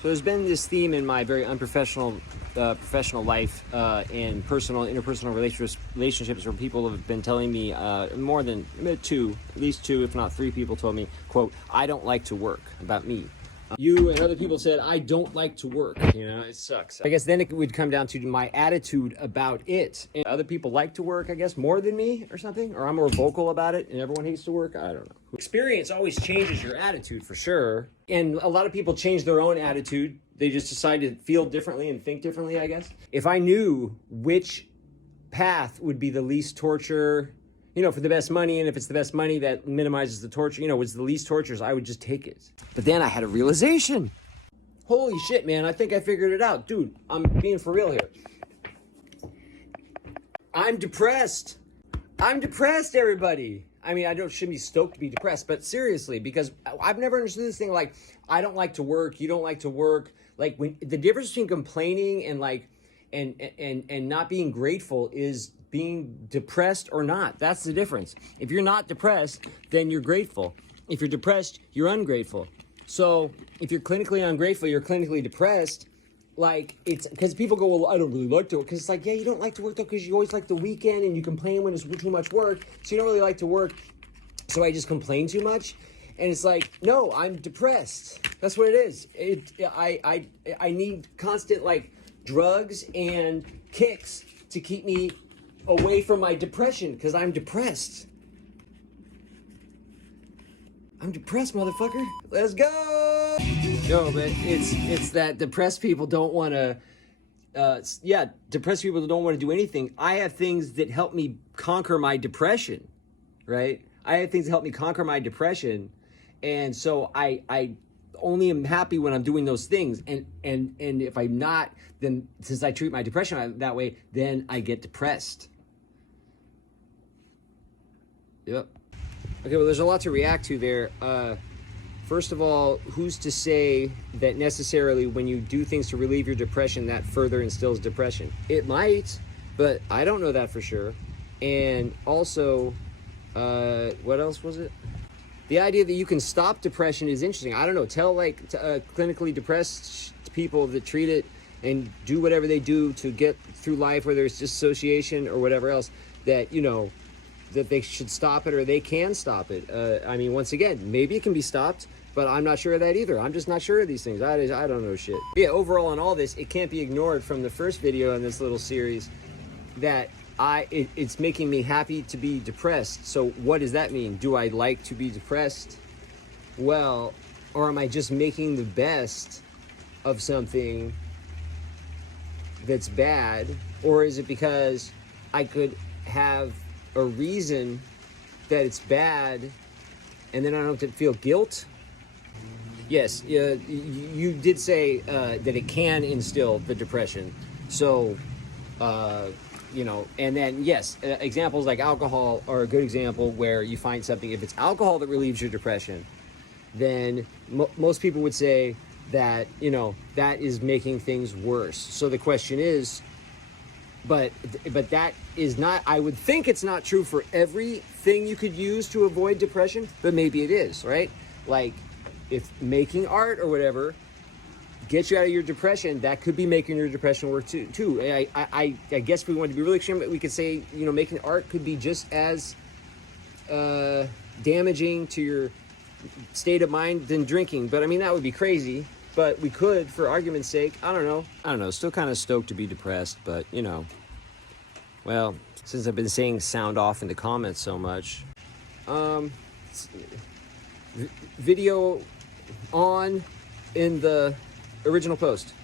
So there's been this theme in my very unprofessional professional life and interpersonal relationships where people have been telling me more than at least two, if not three people told me, quote, I don't like to work, about me. You and other people said, I don't like to work. You know, it sucks. I guess then it would come down to my attitude about it. And other people like to work, I guess, more than me or something. Or I'm more vocal about it and everyone hates to work. I don't know. Experience always changes your attitude for sure. And a lot of people change their own attitude. They just decide to feel differently and think differently, I guess. If I knew which path would be the least torture, you know, for the best money, and if it's the best money that minimizes the torture, you know, it's the least tortures, I would just take it. But then I had a realization. Holy shit, man, I think I figured it out. Dude, I'm being for real here. I'm depressed. I'm depressed, everybody. I mean, shouldn't be stoked to be depressed, but seriously, because I've never understood this thing like, I don't like to work, you don't like to work. Like, when the difference between complaining and like, and not being grateful is being depressed or not. That's the difference. If you're not depressed, then you're grateful. If you're depressed, you're ungrateful. So if you're clinically ungrateful, you're clinically depressed. Like, it's because people go, well, I don't really like to work. Because it's like, yeah, you don't like to work though, because you always like the weekend and you complain when it's too much work. So you don't really like to work. So I just complain too much. And it's like, no, I'm depressed. That's what it is. I need constant like drugs and kicks to keep me away from my depression, because I'm depressed. I'm depressed, motherfucker. Let's go. No, but it's that depressed people don't want to. Depressed people don't want to do anything. I have things that help me conquer my depression, right? I have things that help me conquer my depression, and so I only am happy when I'm doing those things. And if I'm not, then since I treat my depression that way, then I get depressed. Yep. Okay, well, there's a lot to react to there. First of all, who's to say that necessarily when you do things to relieve your depression, that further instills depression? It might, but I don't know that for sure. And also, what else was it? The idea that you can stop depression is interesting. I don't know. Tell clinically depressed people that treat it and do whatever they do to get through life, whether it's dissociation or whatever else, that, you know, that they should stop it or they can stop it. I mean, once again, maybe it can be stopped, but I'm not sure of that either. I'm just not sure of these things. I don't know shit. Yeah, overall in all this, it can't be ignored from the first video in this little series that it's making me happy to be depressed. So what does that mean? Do I like to be depressed? Well, or am I just making the best of something that's bad? Or is it because I could have a reason that it's bad and then I don't have to feel guilt? Yes, you did say that it can instill the depression. So, you know, and then yes, examples like alcohol are a good example where you find something. If it's alcohol that relieves your depression, then most people would say that, you know, that is making things worse. So the question is, but that is not, I would think it's not true for everything you could use to avoid depression, but maybe it is, right? Like, if making art or whatever gets you out of your depression, that could be making your depression work too. I guess if we wanted to be really extreme, we could say, you know, making art could be just as damaging to your state of mind than drinking. But I mean, that would be crazy. But we could, for argument's sake, I don't know, still kind of stoked to be depressed, but, you know, well, since I've been saying sound off in the comments so much, video on in the original post.